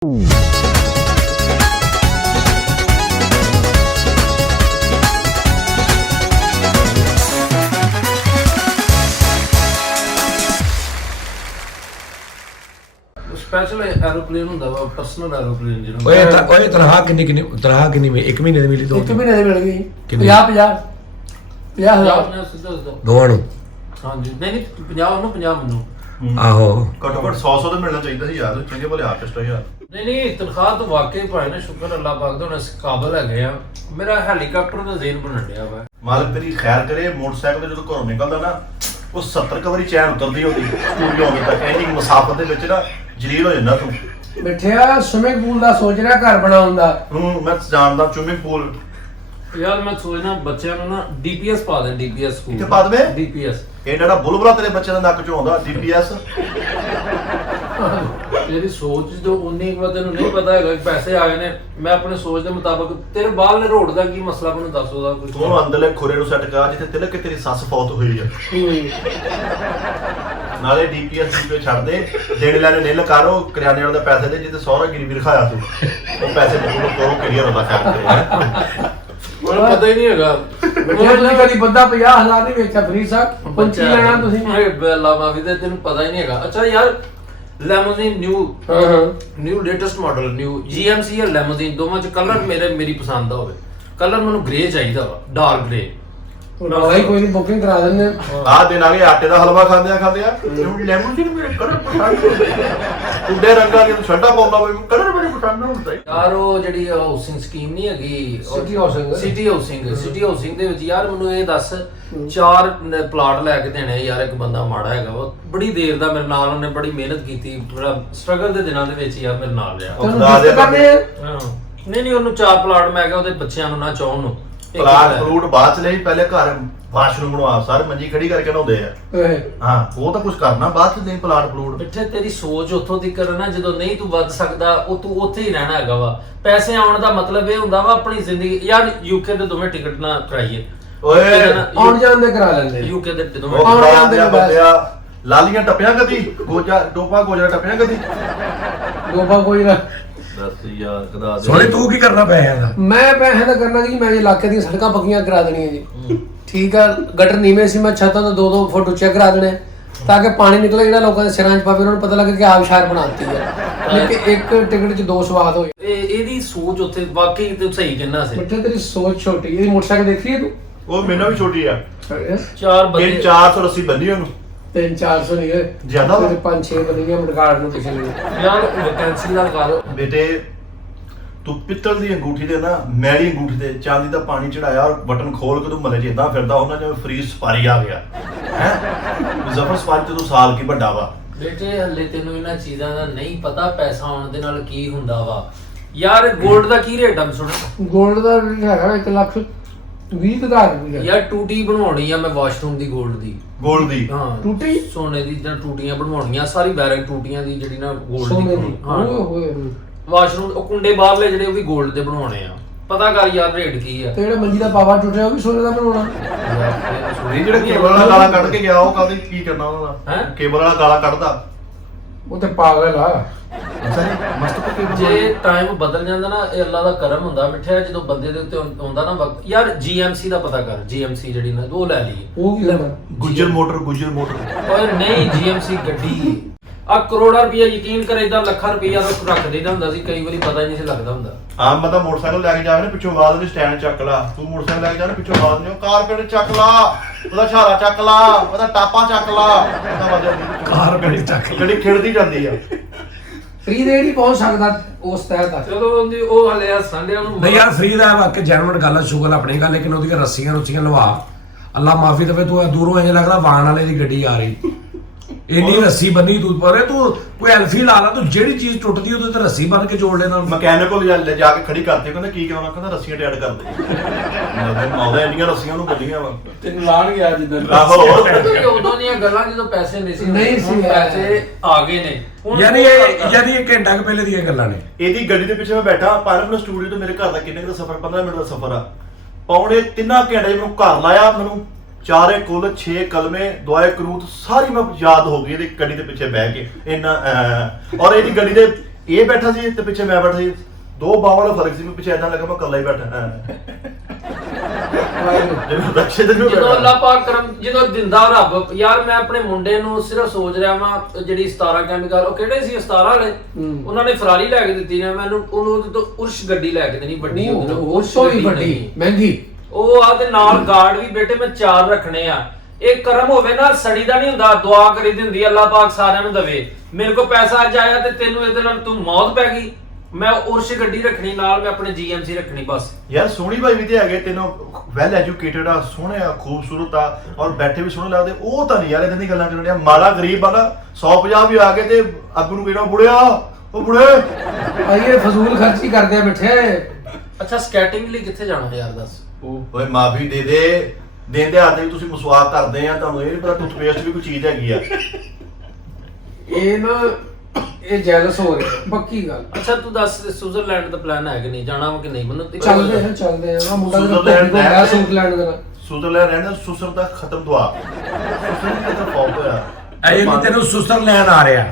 Special aeroplane ਹੁੰਦਾ ਵਾ personal aeroplane ਜਿਹੜਾ ਓਏ ਤਨਖਾਹ ਕਿੰਨੀ ਇੱਕ ਮਹੀਨੇ ਦੀ ਮਿਲੀ ਦੋ ਇੱਕ ਮਹੀਨੇ ਦੀ ਮਿਲ ਗਈ 50 ਸਿੱਧਾ ਦੋਵਾਂ ਨੂੰ ਹਾਂਜੀ ਨਹੀਂ 50 ਉਹਨੂੰ 50 ਮੈਨੂੰ ਆਹੋ ਘੱਟੋ ਘੱਟ 100 ਤਾਂ ਮਿਲਣਾ ਚਾਹੀਦਾ ਸੀ ਯਾਰ ਚੰਗੇ ਭਲੇ ਆਰਟਿਸਟ ਆ ਯਾਰ ਨਹੀਂ ਤਨਖਾਹ ਤਾਂ ਵਾਕਈ ਭਾਈ ਨੇ ਸ਼ੁਕਰ ਅੱਲਾਹ ਪਾਕ ਦਾ ਹੁਣ ਅਸੀਂ ਕਾਬਲ ਹੈਗੇ ਆ ਮੇਰਾ ਹੈਲੀਕਾਪਟਰ ਦਾ ਜ਼ੇਨ ਬਣਨ ਡਿਆ ਵਾ ਮਾਲਕ ਤੇਰੀ ਖੈਰ ਕਰੇ ਮੋਟਰਸਾਈਕਲ ਤੇ ਜਦੋਂ ਘਰੋਂ ਨਿਕਲਦਾ ਨਾ ਉਹ 70 ਵਾਰੀ ਚੈਨ ਉਤਰਦੀ ਉਹਦੀ ਪੂਰੀ ਹੋ ਗਈ ਤਾਂ ਇੰਨੀ ਮੁਸਾਫਤ ਦੇ ਵਿੱਚ ਨਾ ਜਲੀਲ ਹੋ ਜਾਂਦਾ ਤੂੰ ਬੈਠਿਆ ਸਵਿਮਿੰਗ ਪੂਲ ਦਾ ਸੋਚ ਰਿਹਾ ਘਰ ਬਣਾਉਣ ਦਾ ਮੈਂ ਜਾਣਦਾ ਸਵਿਮਿੰਗ ਪੂਲ ਯਾਰ ਮੈਂ ਸੋਚਣਾ ਬੱਚਿਆਂ ਨੂੰ ਨਾ ਡੀਪੀਐਸ ਪਾ ਦੇ ਡੀਪੀਐਸ ਸਕੂਲ ਕਿੱਥੇ ਪਾ ਦੇਵੇਂ ਡੀਪੀਐਸ ਇਹ ਜਿਹੜਾ ਬੁਲਬੁਲਾ ਤੇਰੇ ਬੱਚੇ ਦਾ ਨੱਕ ਚੋਂ ਆਉਂਦਾ ਡੀਪੀਐਸ ਤੇਰੀ ਸੋਚ ਜੋ ਉਨੀ ਇੱਕ ਵਾਰ ਤੈਨੂੰ ਨਹੀਂ ਪਤਾ ਹੈਗਾ ਪੈਸੇ ਆ ਗਏ ਨੇ ਮੈਂ ਆਪਣੇ ਸੋਚ ਦੇ ਮੁਤਾਬਕ ਤੇਰੇ ਬਾਲ ਨੇ ਰੋਡ ਦਾ ਕੀ ਮਸਲਾ ਮੈਨੂੰ ਦੱਸ ਉਹਦਾ ਕੁਝ ਤੂੰ ਅੰਦਰਲੇ ਖੁਰੇ ਨੂੰ ਸੈੱਟ ਕਰ ਜਿੱਥੇ ਤਿਲਕ ਕੇ ਤੇਰੀ ਸੱਸ ਫੌਤ ਹੋਈ ਆ ਨਾਲੇ ਡੀਪੀਐਸ ਤੇ ਛੱਡ ਦੇ ਦੇਣ ਲੈਣੇ ਨਿਲ ਕਰੋ ਕਰਿਆਨੇ ਵਾਲੇ ਦਾ ਪੈਸੇ ਦੇ ਜਿੱਤੇ ਸਹੁਰਾ ਗਿਰਵੀ ਰਖਾਇਆ ਤੂੰ ਉਹ ਪੈਸੇ ਮੈਨੂੰ ਕਰੋ ਕਲੀਅਰ ਹੁੰਦਾ ਕਰ ਮੈਨੂੰ ਪਤਾ ਹੀ ਨਹੀਂ ਹੈਗਾ ਬੈਠਿਆ ਤੁਸੀਂ ਕਦੀ ਬੰਦਾ 50,000 ਨਹੀਂ ਵੇਚਿਆ ਫਰੀ ਸਾਹਿਬ ਪੰਚੀ ਲੈਣਾ ਤੁਸੀਂ ਅੱਲਾ ਮਾਫੀ ਦੇ ਤੈਨੂੰ ਪਤਾ ਹੀ ਨਹੀਂ ਹੈਗਾ ਅੱਛਾ ਯਾਰ limousine new latest model new GMC ਜਾਂ ਲੈਮੋਜ਼ੀਨ ਦੋਵਾਂ ਚ ਕਲਰ ਮੇਰੀ ਪਸੰਦ ਦਾ ਹੋਵੇ ਕਲਰ ਮੈਨੂੰ ਗ੍ਰੇ ਚਾਹੀਦਾ ਵਾ ਡਾਰਕ ਗ੍ਰੇ ਭਾਈ ਕੋਈ ਨਹੀਂ ਬੁਕਿੰਗ ਕਰਾ ਦਿੰਦੇ ਆਹ ਦਿਨ ਆ ਗਏ ਆਟੇ ਦਾ ਹਲਵਾ ਖਾਂਦੇ ਆ ਕਿਉਂਕਿ ਲੈਮਨ ਜੀ ਮੇਰੇ ਕਲਰ ਪਸੰਦ ਉੱਡੇ ਰੰਗਾਂ ਦੇ ਛੱਡਾ ਪਾਉਂਦਾ ਬਈ ਕਲਰ ਬੜੀ ਪਸੰਦ ਹੁੰਦਾ ਯਾਰ ਉਹ ਜਿਹੜੀ ਹਾਊਸਿੰਗ ਸਕੀਮ ਨਹੀਂ ਹੈਗੀ ਸਿਟੀ ਹਾਊਸਿੰਗ ਦੇ ਵਿੱਚ ਯਾਰ ਮੈਨੂੰ ਇਹ ਦੱਸ 4 ਪਲਾਟ ਲੈ ਕੇ ਦੇਣੇ ਯਾਰ ਇੱਕ ਬੰਦਾ ਮਾੜਾ ਹੈਗਾ ਉਹ ਬੜੀ ਦੇਰ ਦਾ ਮੇਰੇ ਨਾਲ ਉਹਨੇ ਬੜੀ ਮਿਹਨਤ ਕੀਤੀ ਬੜਾ ਸਟਰਗਲ ਦੇ ਦਿਨਾਂ ਦੇ ਵਿੱਚ ਯਾਰ ਮੇਰੇ ਨਾਲ ਰਿਹਾ ਨਹੀਂ ਉਹਨੂੰ 4 ਪਲਾਟ ਮੈਂ ਕਿਹਾ ਉਹਦੇ ਬੱਚਿਆਂ ਨੂੰ ਨਾ ਚਾਹਣ ਨੂੰ ਪਲਾਟ ਫਰੂਟ ਬਾਅਦ ਚ ਲਈ ਪਹਿਲੇ ਘਰ ਵਾਸ਼ਰੂਮ ਬਣਵਾ ਸਾਰੇ ਮੰਜੀ ਖੜੀ ਕਰਕੇ ਨਹਾਉਂਦੇ ਆ ਹਾਂ ਉਹ ਤਾਂ ਕੁਝ ਕਰਨਾ ਬਾਅਦ ਚ ਨਹੀਂ ਪਲਾਟ ਫਰੂਟ ਬਿੱਠੇ ਤੇਰੀ ਸੋਚ ਉੱਥੋਂ ਦੀ ਕਰਨਾ ਜਦੋਂ ਨਹੀਂ ਤੂੰ ਵੱਧ ਸਕਦਾ ਉਹ ਤੂੰ ਉੱਥੇ ਹੀ ਰਹਿਣਾ ਹੈਗਾ ਵਾ ਪੈਸੇ ਆਉਣ ਦਾ ਮਤਲਬ ਇਹ ਹੁੰਦਾ ਵਾ ਆਪਣੀ ਜ਼ਿੰਦਗੀ ਯਾਰ UK ਦੇ ਦੋਵੇਂ ਟਿਕਟ ਨਾ ਕਰਾਈਏ ਓਏ ਆਉਣ ਜਾਣ ਦੇ ਕਰਾ ਲੈਂਦੇ UK ਦੇ ਦੋਵੇਂ ਆਉਣ ਜਾਣ ਦੇ ਬੰਦਿਆ ਲਾਲੀਆਂ ਟੱਪਿਆ ਕਦੀ ਟੋਪਾ ਗੋਜਾ ਟੱਪਿਆ ਕਦੀ ਕੋਈ ਨਾ ਦੱਸ ਯਾਰ ਕਦਾ ਸੋਹਣੇ ਤੂੰ ਕੀ ਕਰਨਾ ਪੈਸਿਆਂ ਦਾ ਮੈਂ ਪੈਸੇ ਦਾ ਕਰਨਾ ਕਿ ਮੈਂ ਇਲਾਕੇ ਦੀਆਂ ਸੜਕਾਂ ਪੱਕੀਆਂ ਕਰਾ ਦੇਣੀਆਂ ਜੀ ਠੀਕ ਆ ਗਟਰ ਨੀਵੇਂ ਸੀ ਮੈਂ ਛੱਤਾਂ ਤੋਂ 2-2 ਫੁੱਟ ਉੱਚੇ ਕਰਾ ਦੇਣੇ ਤਾਂ ਕਿ ਪਾਣੀ ਨਿਕਲੇ ਜਿਹੜਾ ਲੋਕਾਂ ਦੇ ਸਿਰਾਂ 'ਚ ਪਾਵੇ ਉਹਨਾਂ ਨੂੰ ਪਤਾ ਲੱਗੇ ਕਿ ਆਬਸ਼ਾਰ ਬਣਾਤੀ ਹੈ ਕਿ ਇੱਕ ਟਿਕਟ 'ਚ 2 ਸਵਾਦ ਹੋਏ ਇਹਦੀ ਸੋਚ ਉੱਥੇ ਵਾਕਈ ਤੇ ਸਹੀ ਕਹਿਣਾ ਸੀ ਬੱਚੇ ਤੇਰੀ ਸੋਚ ਛੋਟੀ ਇਹਦੀ ਮੋਟਰਸਾਈਕਲ ਦੇਖੀ ਹੈ ਤੂੰ ਉਹ ਮੈਨੂੰ ਵੀ ਛੋਟੀ ਆ 4 ਬੰਦੇ 480 ਬੰਦੀ ਉਹਨੂੰ 300-400 ਨਹੀਂ ਹੈ ਜ਼ਿਆਦਾ ਵਾ? 5-6 ਬੰਦੀਆਂ ਮਡਗਾੜ ਨੂੰ ਕਿਸੇ ਨੂੰ ਯਾਰ ਵੈਕੈਂਸੀ ਦਾ ਕਰ ਬੇਟੇ ਤੂੰ ਪਿੱਤਲ ਦੀ ਅੰਗੂਠੀ ਦੇ ਨਾ ਮੈਲੀ ਅੰਗੂਠੀ ਤੇ ਚਾਂਦੀ ਦਾ ਪਾਣੀ ਚੜਾਇਆ ਔਰ ਬਟਨ ਖੋਲ ਕੇ ਤੂੰ ਮਲੇ 'ਚ ਇਦਾਂ ਫਿਰਦਾ ਉਹਨਾਂ ਜਿਵੇਂ ਫ੍ਰੀ ਸਪਾਰੀ ਆ ਗਿਆ ਹੈ ਜ਼ਫਰ ਸਪਾਰੀ ਤੇ ਤੂੰ ਸਾਲ ਕੀ ਵੱਡਾ ਵਾ ਬੇਟੇ ਹੱਲੇ ਤੈਨੂੰ ਇਹਨਾਂ ਚੀਜ਼ਾਂ ਦਾ ਨਹੀਂ ਪਤਾ ਪੈਸਾ ਆਉਣ ਦੇ ਨਾਲ ਕੀ ਹੁੰਦਾ ਵਾ ਯਾਰ 골ਡ ਦਾ ਕੀ ਰੇਟ ਆ ਸੁਣ 골ਡ ਦਾ ਹੈਗਾ 1,20,000 ਯਾਰ ਟੂਟੀ ਬਣਵਾਉਣੀ ਆ ਮੈਂ ਵਾਸ਼ਰੂਮ ਦੀ 골ਡ ਦੀ ਗੋਲ ਦੀ ਹਾਂ ਟੂਟੀ ਸੋਨੇ ਦੀ ਜਾਂ ਟੂਟੀਆਂ ਬਣਵਾਉਣੀਆਂ ਸਾਰੀ ਬੈਰਿੰਗ ਟੂਟੀਆਂ ਦੀ ਜਿਹੜੀ ਨਾ 골ਡ ਸੋਨੇ ਦੀ ਦੀ ਹਾਂ ਓਏ ਵਾਸ਼ਰੂਮ ਉਹ ਕੁੰਡੇ ਬਾਹਰਲੇ ਜਿਹੜੇ ਉਹ ਵੀ 골ਡ ਦੇ ਬਣਵਾਉਣੇ ਆ ਪਤਾ ਕਰ ਯਾਰ ਰੇਟ ਕੀ ਆ ਤੇ ਜਿਹੜਾ ਮੰਜੀ ਦਾ ਪਾਵਾ ਟੁੱਟਿਆ ਉਹ ਵੀ ਸੋਨੇ ਦਾ ਬਣਾਉਣਾ ਇਹ ਜਿਹੜਾ ਕੇਬਲ ਵਾਲਾ ਗਾਲਾ ਕੱਢ ਕੇ ਗਿਆ ਉਹ ਕਾਹਦੇ ਕੀ ਕਰਨਾ ਉਹਨਾਂ ਦਾ ਹੈਂ? ਕੇਬਲ ਵਾਲਾ ਗਾਲਾ ਕੱਢਦਾ ਉਹ ਤੇ ਪਾਗਲ ਆ ਅੱਛਾ ਜੀ ਮਸਤ ਕੇਬਲ ਜੇ ਟਾਈਮ ਬਦਲ ਜਾਂਦਾ ਨਾ ਇਹ ਅੱਲਾ ਦਾ ਕਰਮ ਹੁੰਦਾ ਮਿੱਠਿਆ ਜਦੋਂ ਬੰਦੇ ਦੇ ਉੱਤੇ ਆਉਂਦਾ ਨਾ ਵਕਤ ਯਾਰ GMC ਦਾ ਪਤਾ ਕਰ GMC ਜਿਹੜੀ ਨਾ ਉਹ ਲੈ ਲਈ ਉਹ ਕੀ ਲੈਣਾ ਗੁੱਜਰ ਮੋਟਰ ਓਏ ਨਹੀਂ GMC ਗੱਡੀ ਆ ਕਰੋੜਾਂ ਰੁਪਇਆ ਯਕੀਨ ਕਰ ਇਦਾਂ ਲੱਖਾਂ ਰੁਪਇਆ ਦਾ ਰੱਖ ਦੇਦਾ ਹੁੰਦਾ ਸੀ ਕਈ ਵਾਰੀ ਪਤਾ ਹੀ ਨਹੀਂ ਸੀ ਲੱਗਦਾ ਹੁੰਦਾ ਆਮ ਬੰਦਾ ਮੋਟਰਸਾਈਕਲ ਲੈ ਕੇ ਜਾਵੇ ਨਾ ਪਿੱਛੋਂ ਆਵਾਜ਼ ਉਹਦੀ ਸਟੈਂਡ ਚੱਕ ਲਾ ਤੂੰ ਮੋਟਰਸਾਈਕਲ ਲੈ ਕੇ ਜਾਣਾ ਪਿੱਛੋਂ ਆਵਾਜ਼ ਨਹੀਂ ਕਾਰਪੇਟ ਚੱਕ ਲਾ ਉਹਦਾ ਛਾਲਾ ਚੱਕ ਲਾ ਉਹਦਾ ਟਾਪਾ ਚੱਕ ਲਾ ਉਹਦਾ ਵਜਾ ਕਾਰਪੇਟ ਚੱਕ ਜਿਹੜੀ ਖਿੜਦੀ ਜਾਂਦੀ ਆ ਫ੍ਰੀ ਦੇ ਨਹੀਂ ਪਹੁੰਚ ਸਕਦਾ ਉਸ ਤਹਿਤ ਤੱਕ ਚਲੋ ਉਹਦੀ ਉਹ ਹਲੇ ਹੱਸਣ ਡਿਆ ਉਹਨੂੰ ਨਹੀਂ ਯਾਰ ਫਰੀ ਦਾ ਵਾਕਿਆ ਜੈਨੂਇਨ ਗੱਲ ਆ ਸ਼ੁਗਰ ਆਪਣੀ ਗੱਲ ਲੇਕਿਨ ਉਹਦੀਆਂ ਰੱਸੀਆਂ ਲਵਾ ਅੱਲਾ ਮਾਫੀ ਦੇਵੇ ਤੂੰ ਦੂਰੋਂ ਇੰਜ ਲੱਗਦਾ ਵਾਣ ਵਾਲੇ ਦੀ ਗੱਡੀ ਆ ਰਹੀ ਇੰਨੀ ਰੱਸੀ ਬੰਨੀ ਤੂੰ ਪਰੇ ਤੂੰ ਕੋਈ ਐਲਫੀ ਲਾ ਲਾ ਤੂੰ ਜਿਹੜੀ ਚੀਜ਼ ਟੁੱਟਦੀ ਉਹਦੇ ਤੇ ਰੱਸੀ ਬੰਨ ਕੇ ਜੋੜ ਲੈ ਨਾਲ ਮਕੈਨਿਕਲ ਲੈ ਜਾ ਕੇ ਖੜੀ ਕਰਤੇ ਕਹਿੰਦਾ ਕੀ ਕਰਾਉਣਾ ਕਹਿੰਦਾ ਰੱਸੀਆਂ ਟੈਡ ਕਰਦੇ ਆਉਂਦਾ ਇੰਨੀਆਂ ਰੱਸੀਆਂ ਉਹਨੂੰ ਬੱਲੀਆਂ ਵਾ ਤੈਨੂੰ ਲਾਣ ਗਿਆ ਜਿੱਦਾਂ ਆਹੋ ਉਦੋਂ ਦੀਆਂ ਗੱਲਾਂ ਜਦੋਂ ਪੈਸੇ ਨਹੀਂ ਸੀ ਹੁਣ ਪੈਸੇ ਆ ਗਏ ਨੇ ਯਾਨੀ ਇਹ ਘੰਟਾ ਕੁ ਪਹਿਲੇ ਦੀਆਂ ਗੱਲਾਂ ਨੇ ਇਹਦੀ ਗੱਡੀ ਦੇ ਪਿੱਛੇ ਮੈਂ ਬੈਠਾ ਪਾਰਕ ਸਟੂਡੀਓ ਤੋਂ ਮੇਰੇ ਘਰ ਦਾ ਕਿੰਨੇ ਦਾ ਸਫ਼ਰ 15 ਮਿੰਟ ਦਾ ਸਫ਼ਰ ਆ ਪੌਣੇ 3 ਘੰਟੇ ਮੈਨੂੰ ਘਰ ਲਾਇਆ ਮੈਨੂੰ 4 ਕੁੱਲ 6 ਕਲਮੇ ਦੁਆਏ ਕਰੂਤ ਸਾਰੀ ਮੈਂ ਯਾਦ ਹੋ ਗਈ ਇਹਦੀ ਗੱਡੀ ਦੇ ਪਿੱਛੇ ਬਹਿ ਕੇ ਇੰਨਾ ਔਰ ਇਹਦੀ ਗੱਡੀ ਦੇ ਇਹ ਬੈਠਾ ਸੀ ਤੇ ਪਿੱਛੇ ਮੈਂ ਬੈਠਾ ਸੀ, 2 ਬਾਹਾਂ ਦਾ ਫਰਕ ਸੀ। ਮੈਂ ਪਿੱਛੇ ਏਦਾਂ ਲੱਗਾ ਮੈਂ ਇਕੱਲਾ ਹੀ ਬੈਠਾ। ਜਦੋਂ ਰਕਸ਼ੇ ਤੇ ਨੂੰ ਜਦੋਂ ਅੱਲਾਹ ਪਾਕ ਕਰਮ ਜਦੋਂ ਦਿੰਦਾ ਰੱਬ, ਯਾਰ ਮੈਂ ਆਪਣੇ ਮੁੰਡੇ ਨੂੰ ਸਿਰਫ ਸੋਚ ਰਿਹਾ ਵਾਂ ਜਿਹੜੀ 17 ਕੈਮੀਕਲ, ਉਹ ਕਿਹੜੇ ਸੀ 17 ਵਾਲੇ, ਉਹਨਾਂ ਨੇ ਫਰਾਰੀ ਲੈ ਕੇ ਦਿੱਤੀ ਨੇ ਮੈਨੂੰ, ਉਹਨੂੰ ਉਹਦੇ ਤੋਂ ਉਰਸ਼ ਗੱਡੀ ਲੈ ਕੇ ਦੇਣੀ ਵੱਡੀ, ਉਸ ਤੋਂ ਵੀ ਵੱਡੀ ਮਹਿੰਗੀ। ਉਹ ਆ ਤੇ ਨਾਲ ਗਾਰਡ ਵੀ ਬੇਟੇ ਮੈਂ 4 ਰੱਖਣੇ ਆ। ਇਹ ਕਰਮ ਹੋਵੇ ਨਾ, ਸੜੀ ਦਾ ਨਹੀਂ ਹੁੰਦਾ, ਦੁਆ ਕਰੀ ਦੀ ਹੁੰਦੀ ਅੱਲਾਹ ਪਾਕ ਸਾਰਿਆਂ ਨੂੰ ਦਵੇ। ਮੇਰੇ ਕੋਲ ਪੈਸਾ ਅੱਜ ਆਇਆ ਤੇ ਤੈਨੂੰ ਇਹਦੇ ਨਾਲ ਤੂੰ ਮੌਤ ਪੈ ਗਈ, ਮੈਂ ਉਰਸ਼ ਗੱਡੀ ਰੱਖਣੀ ਨਾਲ, ਮੈਂ ਆਪਣੇ GMC ਰੱਖਣੀ ਬਸ। ਯਾਰ ਸੋਹਣੀ ਭਾਈ ਵੀ ਤੇ ਹੈਗੇ, ਤੈਨੂੰ ਵੈਲ ਐਜੂਕੇਟਡ ਆ, ਸੋਹਣੇ ਆ, ਖੂਬਸੂਰਤ ਆ, ਔਰ ਬੈਠੇ ਵੀ ਸੋਹਣੇ ਲੱਗਦੇ। ਉਹ ਤਾਂ ਨਹੀਂ ਯਾਰ ਇਦਾਂ ਦੀ ਗੱਲਾਂ ਕਰਨ ਡਿਆ। ਮਾੜਾ ਗਰੀਬ ਆ ਨਾ 150 ਵੀ ਆ ਗਏ ਤੇ ਅੱਗੂ ਨੂੰ ਕਹਿਣਾ ਬੁੜਿਆ ਉਹ ਬੁੜੇ ਭਾਈ ਇਹ ਫਜ਼ੂਲ ਖਰਚੀ ਕਰਦੇ ਆ ਬੈਠੇ। ਅੱਛਾ ਸਕੈਟਿੰਗ ਲਈ ਕਿੱਥੇ ਜਾਣਾ ਯਾਰ ਦੱਸ? ਓਏ ਮਾਫੀ ਦੇ ਦੇ, ਦਿੰਦੇ ਆਦੇ ਵੀ ਤੁਸੀਂ ਮਸਵਾਕ ਕਰਦੇ ਆ, ਤੁਹਾਨੂੰ ਇਹ ਨਹੀਂ ਪਤਾ ਟੂਥਪੇਸਟ ਵੀ ਕੋਈ ਚੀਜ਼ ਹੈਗੀ ਆ। ਇਹ ਨਾ ਇਹ ਜੈਲਸ ਹੋ ਰਿਹਾ ਪੱਕੀ ਗੱਲ। ਅੱਛਾ ਤੂੰ ਦੱਸ ਸਵਿਟਜ਼ਰਲੈਂਡ ਦਾ ਪਲਾਨ ਹੈ ਕਿ ਨਹੀਂ, ਜਾਣਾ ਵਾ ਕਿ ਨਹੀਂ? ਮੈਨੂੰ ਚੱਲਦੇ ਆ ਮੁੰਡਾ ਸਵਿਟਜ਼ਰਲੈਂਡ ਦਾ ਸੂਟਲੈਂਡ ਦਾ ਸਵਿਟਜ਼ਰਲੈਂਡ ਰਹਿੰਦਾ, ਸੁਸਰ ਦਾ ਖਤਮ ਦੁਆ, ਸੁਸਰ ਦੀ ਕਿਤੇ ਫੌਤ ਹੋਇਆ। ਇਹ ਨਹੀਂ ਤੈਨੂੰ ਸੁਸਰ ਲੈਣ ਆ ਰਿਹਾ।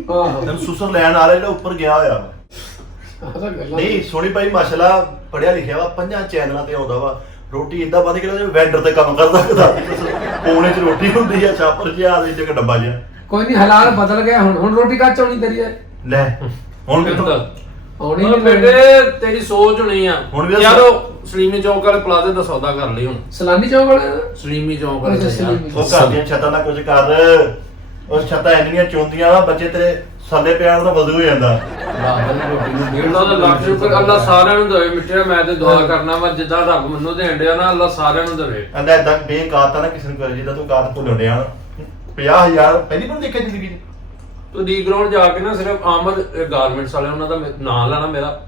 ਆਹੋ ਤੈਨੂੰ ਸੁਸਰ ਲੈਣ ਆ ਰਿਹਾ ਜਿਹੜਾ ਉੱਪਰ ਗਿਆ ਹੋਇਆ ਵਾ। ਨਹੀਂ ਸੋਹਣੀ ਭਾਈ ਮਾਸ਼ਾਅੱਲਾ ਪੜਿਆ ਲਿਖਿਆ ਵਾ, 5 ਚੈਨਲਾਂ ਤੇ ਆਉਂਦਾ ਵਾ। ਰੋਟੀ ਇਦਾਂ ਬੰਦ ਕਿਹੜਾ ਜਿਵੇਂ ਵੈਂਡਰ ਤੇ ਕੰਮ ਕਰਦਾ ਕੋਨੇ 'ਚ ਰੋਟੀ ਹੁੰਦੀ ਆ, ਛਾਪਰ ਜਿਹਾ ਦੇ ਇੱਕ ਡੱਬਾ ਜਿਹਾ। ਕੋਈ ਨਹੀਂ ਹਾਲਾਤ ਬਦਲ ਗਏ, ਹੁਣ ਰੋਟੀ ਕੱਚ ਹੋਣੀ ਤੇਰੀ ਹੈ। ਲੈ ਹੁਣ ਕਿੱਥੋਂ ਆਉਣੀ ਉਹ ਨਹੀਂ ਬੇਟੇ ਤੇਰੀ ਸੋਚ ਹੋਣੀ ਆ। ਹੁਣ ਵੀ ਯਾਰ ਉਹ ਸਲੀਮੀ ਚੌਕ ਵਾਲੇ ਪਲਾਜ਼ੇ ਦਾ ਸੌਦਾ ਕਰ ਲਈ ਹੁਣ। ਸਲਾਨੀ ਚੌਕ ਵਾਲੇ ਸਲੀਮੀ ਚੌਕ ਵਾਲੇ ਅੱਛਾ, ਦਾ ਯਾਰ। ਸਲੀਮੀ। ਉਹ ਘਰ ਦੀਆਂ ਛੱਤਾਂ ਨਾਲ ਕੁਝ ਕਰ, ਉਸ ਛੱਤਾਂ ਇੰਨੀਆਂ ਚੁੰਦੀਆਂ ਵਾ ਬੱਚੇ ਤੇਰੇ ਥੱਲੇ ਪਿਆਰ ਦਾ ਵਜ਼ੂ ਹੋ ਜਾਂਦਾ। ਇਹਨਾਂ ਦਾ ਲੱਖ ਸ਼ੁਕਰ ਅੱਲਾਹ ਸਾਰਿਆਂ ਨੂੰ ਦੇਵੇ ਮਿੱਠਿਆ। ਮੈਂ ਤੇ ਦੁਆ ਕਰਨਾ ਵਾ ਜਿੱਦਾਂ ਰੱਬ ਮੈਨੂੰ ਦੇਣ ਡਿਆ ਨਾ, ਅੱਲਾਹ ਸਾਰਿਆਂ ਨੂੰ ਦੇਵੇ। ਕਹਿੰਦਾ ਏਦਾਂ ਬੇਕਾਤ ਆ ਨਾ ਕਿਸੇ ਨੂੰ ਕਰੇ ਜਿੱਦਾਂ ਤੂੰ ਕਾਤ ਭੁੱਲਣ ਡਿਆ। 50,000 ਪਹਿਲੀ ਵਾਰ ਦੇਖਿਆ ਜ਼ਿੰਦਗੀ 'ਚ। ਤੂੰ ਡੀ ਗਰਾਊਂਡ ਜਾ ਕੇ ਨਾ ਸਿਰਫ ਆਮਦ ਗਾਰਮੈਂਟਸ ਵਾਲੇ ਉਹਨਾਂ ਦਾ ਨਾਂ ਲੈਣਾ ਮੇਰਾ,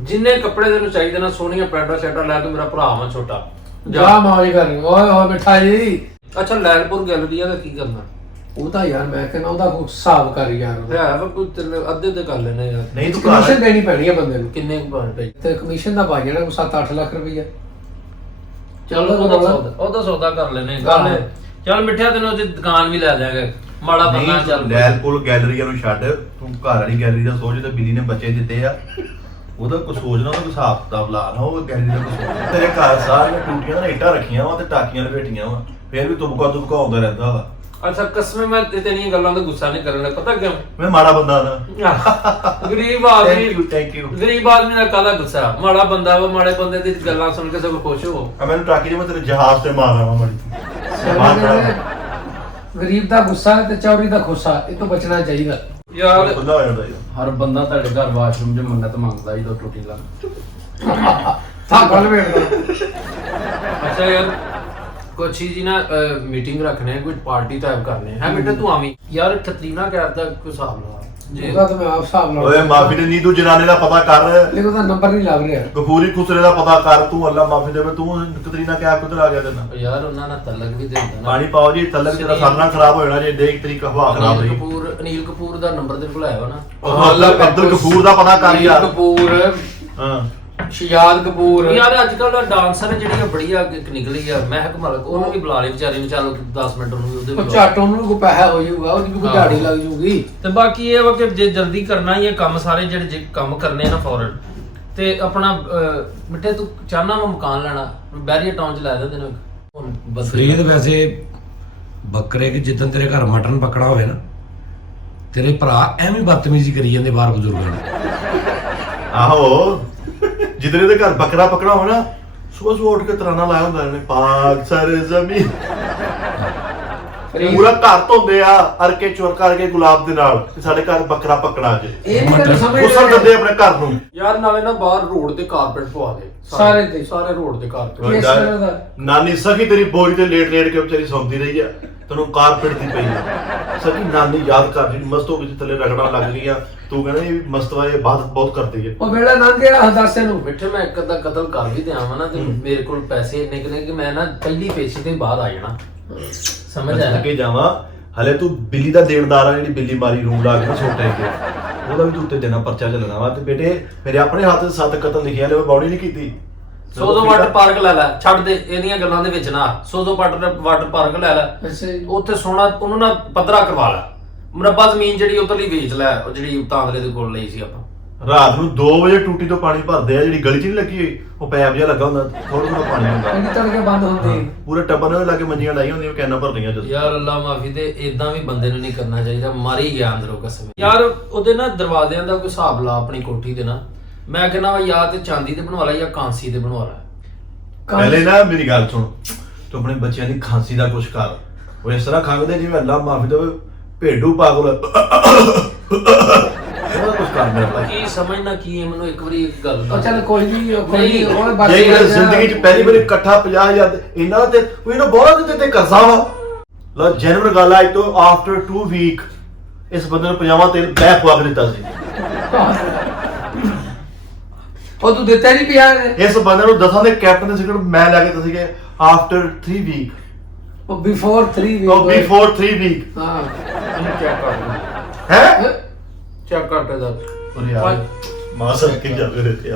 ਜਿੰਨੇ ਕੱਪੜੇ ਤੈਨੂੰ ਚਾਹੀਦੇ ਨਾ, ਸੋਹਣੀਆਂ ਪੈਂਟਾਂ ਸ਼ਰਟਾਂ ਲੈ, ਤੂੰ ਮੇਰਾ ਭਰਾ ਵਾ ਛੋਟਾ ਜਾ ਮੌਜ ਕਰ। ਓਏ ਓਏ ਮਿੱਠਾ ਜੀ। ਅੱਛਾ ਲੈਲਪੁਰ ਗੈਲਰੀ ਦਾ ਕੀ ਕਰਨਾ? ਉਹ ਤਾਂ ਯਾਰ ਮੈਂ ਕਹਿੰਦਾ ਉਹਦਾ ਕੋਈ ਹਿਸਾਬ ਕਰ ਯਾਰ। ਹੈ ਵਾ ਕੋਈ ਅੱਧੇ ਤੇ ਕਰ ਲੈਣੇ ਯਾਰ। ਨਹੀਂ ਤੂੰ ਕਮਿਸ਼ਨ ਘਰ ਦੇਣੀ ਪੈਣੀ ਹੈ ਬੰਦੇ ਨੂੰ। ਕਿੰਨੇ ਕੁ ਬਣ ਪਈ? ਤੇ ਕਮਿਸ਼ਨ ਦਾ ਪਾ ਜਾਣਾ 7-8 ਲੱਖ ਰੁਪਈਆ। ਚਲੋ ਉਹਦਾ ਸੌਦਾ ਕਰ ਲੈਣੇ ਗੱਲ। ਚੱਲ ਮਿੱਠਿਆ ਤੈਨੂੰ ਉਹਦੀ ਦੁਕਾਨ ਵੀ ਲੈ ਜਾਵਾਂਗੇ, ਮਾੜਾ ਬੰਨਾ ਚੱਲ। ਲੈਲਪੁਰ ਗੈਲਰੀਆਂ ਨੂੰ ਛੱਡ, ਤੂੰ ਘਰ ਵਾਲੀ ਗੈਲਰੀ ਦਾ ਸੋਚ। ਤੇ ਬਿੱਲੀ ਨੇ ਬੱਚੇ ਦਿੱਤੇ ਆ, ਉਹਦਾ ਕੁਝ ਸੋਚਣਾ, ਉਹਦਾ ਕੋਈ ਹਿਸਾਬ ਕਿਤਾਬ ਲਾ ਨਾ। ਉਹ ਗੈਲਰੀ ਦਾ ਕੁਝ ਸੋਚ। ਤੇਰੇ ਘਰ ਸਾਰੀਆਂ ਟੂਟੀਆਂ ਨਾਲ ਇੱਟਾਂ ਰੱਖੀਆਂ ਵਾ ਤੇ ਟਾਕੀਆਂ ਲਪੇਟੀਆਂ ਵਾ, ਫੇਰ ਵੀ ਤੁਮਕਾ ਆਉਂਦਾ ਰਹਿੰਦਾ ਵਾ। ਅੱਛਾ ਕਸਮੇ ਮੈਂ ਤੇਰੀਆਂ ਗੱਲਾਂ ਦਾ ਗੁੱਸਾ ਨਹੀਂ ਕਰਨ ਲੱਗਾ, ਪਤਾ ਕਿਉਂ? ਮੈਂ ਮਾੜਾ ਬੰਦਾ ਨਾ। ਗਰੀਬ ਆਦਮੀ, ਥੈਂਕ ਯੂ। ਗਰੀਬ ਆਦਮੀ ਦਾ ਕਾਹਦਾ ਗੁੱਸਾ? ਮਾੜਾ ਬੰਦਾ ਵਾ, ਮਾੜੇ ਬੰਦੇ ਦੀ ਗੱਲਾਂ ਸੁਣ ਕੇ ਸਭ ਖੁਸ਼ ਹੋ। ਮੈਨੂੰ ਟਾਕੀ ਦੇ ਮੈਂ ਤੇਰੇ ਜਹਾਜ਼ ਤੇ ਮਾਰ ਰਹਾ ਮੜੀ। ਗਰੀਬ ਦਾ ਗੁੱਸਾ ਤੇ ਚੌਰੀ ਦਾ ਖੁੱਸਾ, ਇਹ ਤੋਂ ਬਚਣਾ ਚਾਹੀਦਾ ਯਾਰ। ਖੁੱਲਾ ਹੋ ਜਾਂਦਾ ਯਾਰ। ਹਰ ਬੰਦਾ ਤੁਹਾਡੇ ਘਰ ਵਾਸ਼ਰੂਮ 'ਚ ਮੰਨਤ ਮੰਗਦਾ ਜਦੋਂ ਟੁੱਟੀ ਲਾ। ਥਾਂ ਗੱਲ ਵੇੜਦਾ। ਅੱਛਾ ਯਾਰ ਕੁਛ ਹੀ ਜੀ ਨਾ ਮੀਟਿੰਗ ਰੱਖਣੇ, ਕੋਈ ਪਾਰਟੀ ਟਾਈਪ ਕਰਨੇ ਹੈ ਬੇਟਾ। ਤੂੰ ਆਵੀਂ ਯਾਰ। ਕਤਰੀਨਾ ਕੈਫ ਦਾ ਕੋਈ ਹਿਸਾਬ ਲਾ ਜੇ। ਉਹਦਾ ਤਾਂ ਮੈਂ ਆਪ ਹਿਸਾਬ ਲਾ। ਓਏ ਮਾਫੀ ਦੇ ਨੀ, ਤੂੰ ਜਨਾਨੇ ਦਾ ਪਤਾ ਕਰ। ਲੇਕਿਨ ਉਹਦਾ ਨੰਬਰ ਨਹੀਂ ਲੱਗ ਰਿਹਾ। ਗਫੂਰੀ ਖੁਸਰੇ ਦਾ ਪਤਾ ਕਰ ਤੂੰ। ਅੱਲਾ ਮਾਫੀ ਦੇਵੇ। ਤੂੰ ਕਤਰੀਨਾ ਕੈਫ ਕਿੱਧਰ ਆ ਗਿਆ ਤੈਨੂੰ? ਯਾਰ ਉਹਨਾਂ ਨਾਲ ਤਲਕ ਵੀ ਦੇ ਹੁੰਦਾ ਨਾ। ਪਾਣੀ ਪਾਓ ਜੀ, ਤਲਕ ਜਿਹੜਾ ਸਰਨਾ ਖਰਾਬ ਹੋ ਜਾਣਾ ਜੇ ਦੇਖ ਤਰੀਕਾ ਹਵਾ ਖਰਾਬ ਰਹੀ। ਅਨੀਲ ਕਪੂਰ ਦਾ ਨੰਬਰ ਤੇਰੇ ਕੋਲ ਆਇਆ ਵਾ ਨਾ? ਅਬਦੁਲ ਕਪੂਰ ਦਾ ਪਤਾ ਕਰ ਯਾਰ। ਕਪੂਰ, ਹਾਂ ਸ਼ਿਜਾਦ ਕਪੂਰ। ਯਾਰ ਅੱਜ ਕੱਲ ਦਾ ਡਾਂਸਰ ਜਿਹੜੀ ਬੜੀ ਆ ਨਿਕਲੀ ਆ, ਮਹਿਕ ਮਲਕ, ਉਹਨੂੰ ਵੀ ਬੁਲਾ ਲਈ ਵਿਚਾਰੀ ਨੂੰ। ਚੱਲ 10 ਮਿੰਟ ਉਹਨੂੰ ਵੀ ਉਹਦੇ ਉਹ ਝੱਟ ਉਹਨੂੰ ਕੋਈ ਪੈਸਾ ਹੋ ਜਾਊਗਾ, ਉਹਦੀ ਕੋਈ ਦਿਹਾੜੀ ਲੱਗ ਜੂਗੀ। ਤੇ ਬਾਕੀ ਇਹ ਵਾ ਕਿ ਜੇ ਜਲਦੀ ਕਰਨਾ ਹੀ ਹੈ ਕੰਮ, ਸਾਰੇ ਜਿਹੜੇ ਕੰਮ ਕਰਨੇ ਨਾ ਫੌਰਨ, ਤੇ ਆਪਣਾ ਮਿੱਠੇ ਤੂੰ ਚਾਹਨਾ ਵਾ ਮਕਾਨ ਲੈਣਾ, ਬੈਰੀਅਰ ਟਾਊਨ 'ਚ ਲੈ ਦੇ ਤੈਨੂੰ। ਫਰੀਦ ਵੈਸੇ ਬੱਕਰੇ ਕਿ ਜਿੱਦਣ ਤੇਰੇ ਘਰ ਮਟਨ ਪਕੜਾ ਹੋਵੇ ਨਾ, ਤੇਰੇ ਭਰਾ ਐਵੇਂ ਬਦਤਮੀਜ਼ੀ ਕਰੀ ਜਾਂਦੇ ਬਾਹਰ ਬਜ਼ੁਰਗਾਂ ਨੂੰ। ਆਹੋ ਜਿੱਦਰੇ ਦੇ ਘਰ ਬੱਕਰਾ ਪਕੜਾ ਹੋ ਨਾ, ਸਵੇਰ ਉੱਠ ਕੇ ਤਰਾਨਾ ਲਾਇਆ ਹੁੰਦਾ ਇਹਨੇ, ਪਾਕ ਸਾਰੇ ਜ਼ਮੀਨ। ਪੂਰਾ ਘਰ ਧੋਂਦੇ ਆ ਅਰਕੇ ਚੁਰ ਕਰਕੇ ਗੁਲਾਬ ਦੇ ਨਾਲ, ਸਾਡੇ ਘਰ ਬੱਕਰਾ ਪਕੜਾ ਜੇ। ਇਹ ਨਹੀਂ ਤੈਨੂੰ ਸਮਝ ਗੁਸਲ ਦਿੰਦੇ ਆਪਣੇ ਘਰ ਨੂੰ ਯਾਰ ਨਾਲੇ ਨਾ ਬਾਹਰ ਰੋਡ ਤੇ ਕਾਰਪੇਟ ਪਵਾ ਦੇ ਸਾਰੇ ਤੇ। ਸਾਰੇ ਰੋਡ ਤੇ ਕਾਰਪੇਟ। ਇਸ ਤਰ੍ਹਾਂ ਦਾ ਨਾਨੀ ਸਖੀ ਤੇਰੀ ਬੋਰੀ ਤੇ ਲੇਟ ਲੇਟ ਕੇ ਵਿਚਾਰੀ ਸੌਂਦੀ ਰਹੀ ਆ, ਤੈਨੂੰ ਕਾਰਪੇਟ ਦੀ ਪਈ ਆ। ਸਖੀ ਨਾਨੀ ਯਾਦ ਕਰ ਜਿਹੜੀ ਮਸਤ ਹੋ ਗਈ ਥੱਲੇ ਰਗੜਾਂ ਲੱਗ ਗਈਆਂ, ਤੂੰ ਕਹਿੰਦਾ ਇਹ ਮਸਤਵਾ ਇਹ ਬਾਤ ਬਹੁਤ ਕਰਦੀ ਹੈ। ਉਹ ਵੇਲਾ ਲੰਘ ਗਿਆ ਹਦਾਸੇ ਨੂੰ। ਮਿੱਠੇ ਮੈਂ ਇੱਕ ਅੱਧਾ ਕਤਲ ਕਰ ਵੀ ਦਿਆਂ ਵਾ ਨਾ, ਤੇ ਮੇਰੇ ਕੋਲ ਪੈਸੇ ਇੰਨੇ ਕਿਨੇ ਕਿ ਮੈਂ ਨਾ ਪਹਿਲੀ ਪੇਸ਼ੀ ਤੇ ਬਾਹਰ ਆ ਜਾਣਾ। ਸਮਝ ਆਇਆ? ਅੱਗੇ ਜਾਵਾਂ ਹਲੇ ਤੂੰ ਬਿੱਲੀ ਦਾ ਦੇਣਦਾਰ ਆ, ਜਿਹੜੀ ਬਿੱਲੀ ਮਾਰੀ ਰੂਮ ਲਾ ਕੇ ਨਾ ਛੋਟੇ ਕੇ, ਉਹਦਾ ਵੀ ਤੂੰ ਉੱਤੇ ਦੇਣਾ ਪਰਚਾ ਚੱਲਣਾ ਵਾ। ਤੇ ਬੇਟੇ ਮੇਰੇ ਆਪਣੇ ਹੱਥ 'ਚ 7 ਕਤਲ ਲਿਖਿਆ, ਲੈ ਮੈਂ ਬੌੜੀ ਨਹੀਂ ਕੀਤੀ। ਸੋਜ਼ੋ ਵਾਟਰ ਪਾਰਕ ਲੈ ਲੈ, ਛੱਡ ਦੇ ਇਹਦੀਆਂ ਗੱਲਾਂ ਦੇ ਵਿੱਚ ਨਾ। ਸੋਜ਼ੋ ਵਾਟਰ ਪਾਰਕ ਲੈ ਲੈ, ਅੱਛਾ ਜੀ। ਉੱਥੇ ਸੋਨਾ ਉਹਨੂੰ ਨਾ ਪੱਧਰਾ ਕਰਵਾ ਲੈ, ਮੁਰੱਬਾ ਜ਼ਮੀਨ ਜਿਹੜੀ ਉਤਲੀ ਵੇਚ ਲੈ, ਉਹ ਜਿਹੜੀ ਤਾਂਦਲੇ ਦੇ ਕੋਲ ਲਈ ਸੀ ਆਪਾਂ। ਰਾਤ ਨੂੰ 2 ਵਜੇ ਟੂਟੀ ਤੋਂ ਪਾਣੀ ਭਰਦੇ ਆ, ਜਿਹੜੀ ਗਲੀ 'ਚ ਨਹੀਂ ਲੱਗੀ ਹੋਈ, ਉਹ ਪੈਪ ਜਿਹਾ ਲੱਗਾ ਹੁੰਦਾ, ਥੋੜਾ ਥੋੜਾ ਪਾਣੀ ਹੁੰਦਾ, ਇੰਨੀ ਤੜਕੇ ਬੰਦ ਹੁੰਦੀ। ਪੂਰੇ ਟੱਬਰ ਨੇ ਲਾ ਕੇ ਮੰਜੀਆਂ ਲਾਈਆਂ ਹੁੰਦੀਆਂ, ਕੈਨਾਂ ਭਰਦੀਆਂ ਜਦੋਂ। ਯਾਰ ਅੱਲਾ ਮਾਫੀ, ਤੇ ਇਦਾਂ ਵੀ ਬੰਦੇ ਨੂੰ ਨਹੀਂ ਕਰਨਾ ਚਾਹੀਦਾ, ਮਾਰੀ ਗਿਆ ਅੰਦਰੋਂ ਕਸਮ। ਯਾਰ ਉਹਦੇ ਨਾ ਦਰਵਾਜ਼ਿਆਂ ਦਾ ਕੋਈ ਹਿਸਾਬ ਲਾ ਆਪਣੀ ਕੋਠੀ ਦੇ ਨਾ, ਮੈਂ ਕਹਿੰਦਾ ਵਾ ਜਾਂ ਤੇ ਚਾਂਦੀ ਦੇ ਬਣਵਾ ਲੈ ਜਾਂ ਕਾਂਸੀ ਦੇ ਬਣਵਾ ਲੈ। ਪਹਿਲੇ ਨਾ ਮੇਰੀ ਗੱਲ ਸੁਣ, ਤੂੰ ਆਪਣੇ ਬੱਚਿਆਂ ਦੀ ਖਾਂਸੀ ਦਾ ਕੁਛ ਕਰ, ਉਹ ਇਸ ਤਰ੍ਹਾਂ ਖੰਗਦੇ ਜਿਵੇਂ ਅੱਲਾ ਮਾਫੀ ਦੇਵੇ ਭੇਡੂ ਪਾਗਲ ਉਹਦਾ ਕੁਛ ਕਰ ਮੇਰਾ ਭਾਈ। ਕੀ ਸਮਝਣਾ ਕੀ ਹੈ ਮੈਨੂੰ ਇੱਕ ਵਾਰੀ ਇੱਕ ਗੱਲ ਉਹ ਦੱਸ। ਚੱਲ ਕੋਈ ਨਹੀਂ, ਉਹ ਨਹੀਂ, ਉਹ ਬਾਕੀ ਜੇ ਕਿਤੇ ਜ਼ਿੰਦਗੀ 'ਚ ਪਹਿਲੀ ਵਾਰੀ ਇਕੱਠਾ 50,000 ਇਹਨਾਂ ਤੇ ਉਹ ਇਹਨਾਂ ਬਹੁਤ ਤੇ ਕਰਜ਼ਾ ਵਾ। ਲਾ ਜੈਨੂਅਨ ਗੱਲ ਆ, ਅੱਜ ਤੋਂ ਆਫਟਰ 2 ਵੀਕ ਇਸ ਬੰਦੇ ਨੂੰ ਪਜਾਮਾ ਤੇਲ ਬੈਗ ਪਵਾ ਕੇ ਦਿੱਤਾ ਸੀ। ਉਹ ਤੂੰ ਦਿੱਤਾ ਨਹੀਂ ਪਿਆ ਇਹਨੇ। ਇਸ ਬੰਦੇ ਨੂੰ 10 ਦੇ ਕੈਪਟਨ ਦੇ ਸਿਗਰਟ ਮੈਂ ਲੈ ਕੇ ਦਿੱਤੇ ਸੀਗੇ ਆਫਟਰ 3 ਵੀਕ, ਉਹ ਬਿਫੋਰ 3 ਵੀਕ। ਉਹ ਬਿਫੋਰ 3 ਵੀਕ। ਹਾਂ ਇਹਨੂੰ ਚੈੱਕ ਕਰ ਹੈ ਚੈੱਕ ਕਰਕੇ ਦੱਸ। ਅਰੇ ਯਾਰ ਮਾਸਰ ਕੇ ਜਾਵੇ ਰਹੇ ਤੇ ਆ।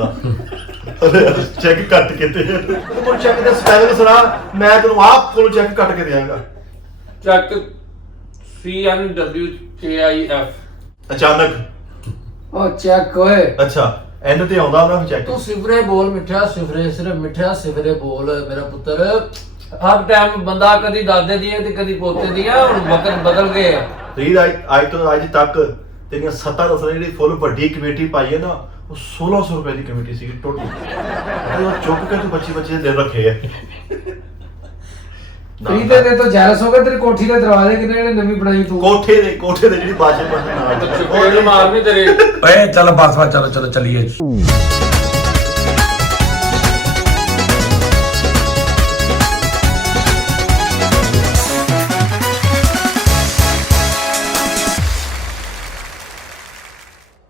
ਅਰੇ ਚੈੱਕ ਕੱਟ ਕੇ ਤੇ ਤੂੰ ਚੈੱਕ ਦਾ ਸਪੈਲਿੰਗ ਸੁਣਾ, ਮੈਂ ਤੈਨੂੰ ਆਪ ਕੋਲ ਚੈੱਕ ਕੱਟ ਕੇ ਦੇਵਾਂਗਾ। Check CNWKIF। ਅਚਾਨਕ ਉਹ ਚੈੱਕ ਓਏ। ਅੱਛਾ ਐਨ ਤੇ ਆਉਂਦਾ ਉਹਨਾਂ ਚੈੱਕ। ਤੂੰ ਸਿਫਰੇ ਬੋਲ ਮਿੱਠਾ, ਸਿਫਰੇ ਸਿਰਫ ਮਿੱਠਾ ਸਿਫਰੇ ਬੋਲ ਮੇਰਾ ਪੁੱਤਰ। ਹਰ ਟਾਈਮ ਬੰਦਾ ਕਦੀ ਦਾਦੇ ਦੀ ਹੈ ਤੇ ਕਦੀ ਪੋਤੇ ਦੀ ਹੈ, ਹੁਣ ਵਕਤ ਬਦਲ ਗਏ ਆ। ਰੀਡ ਅੱਜ ਤੋਂ ਅੱਜ ਤੱਕ ਤੇਰੀਆਂ 7 ਦਸਾਂ ਜਿਹੜੀ ਫੁੱਲ ਵੱਡੀ ਕਮੇਟੀ ਪਾਈ ਹੈ ਨਾ, ਉਹ 1600 ਰੁਪਏ ਦੀ ਕਮੇਟੀ ਸੀ ਟੋਟਲ। ਉਹ ਚੁੱਕ ਕੇ ਤੂੰ ਬੱਚੇ ਦੇ ਦਿਨ ਰੱਖੇ ਆ। ਫਰੀ ਤੇ ਤੋਂ ਜੈਲਸ ਹੋ ਗਿਆ, ਤੇਰੀ ਕੋਠੀ ਦੇ ਦਰਵਾਜ਼ੇ ਕਿੰਨੇ ਜਿਹੜੇ ਨਵੀਂ ਬਣਾਈ ਤੂੰ। ਕੋਠੇ ਦੇ ਜਿਹੜੀ ਬਾਸ਼ੇ ਬੰਦੇ ਨਾਲ ਚਪੇੜ ਮਾਰਨੀ ਤੇਰੇ। ਓਏ ਚੱਲ ਬਸ ਚਲੋ ਚੱਲੀਏ।